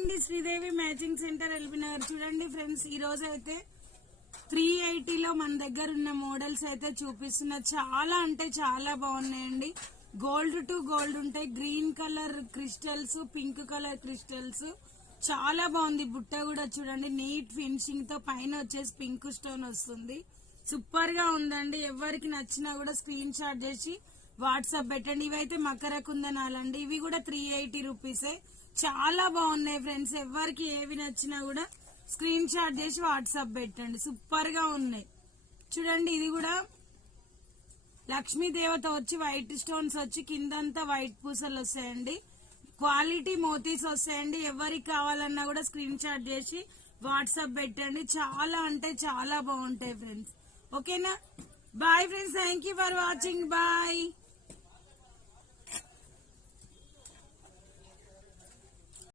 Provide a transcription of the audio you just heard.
అండి Sridevi matching centre LB Nagar. చూడండి friends, ఈ రోజు అయితే 380లో మన దగ్గర ఉన్న మోడల్స్ అయితే చూపిస్తున్నా. చాలా అంటే చాలా బాగున్నాయండి. గోల్డ్ టు గోల్డ్ ఉంటాయి. Green colour crystals, pink colour crystals, చాలా బాగుంది. బుట్ట కూడా చూడండి నీట్ ఫినిషింగ్ తో, పైన వచ్చేసి పింక్ స్టోన్ వస్తుంది. సూపర్ గా ఉందండి. ఎవరికి నచ్చినా కూడా స్క్రీన్ షాట్ చేసి వాట్సాప్ పెట్టండి. ఇవైతే మకర కుందనాలండి. ఇవి కూడా 380 రూపీసే. చాలా బాగున్నాయి ఫ్రెండ్స్. ఎవరికి ఏవి నచ్చినా కూడా స్క్రీన్ షాట్ చేసి వాట్సాప్ పెట్టండి. సూపర్ గా ఉన్నాయి. చూడండి, ఇది కూడా లక్ష్మీ దేవత వచ్చి వైట్ స్టోన్స్ వచ్చి కిందంతా వైట్ పూసలు వస్తాయండి. క్వాలిటీ మోతీస్ వస్తాయండి. ఎవరికి కావాలన్నా కూడా స్క్రీన్ షాట్ చేసి వాట్సాప్ పెట్టండి. చాలా అంటే చాలా బాగుంటాయి ఫ్రెండ్స్. ఓకేనా? Bye friends, thank you for watching. Bye.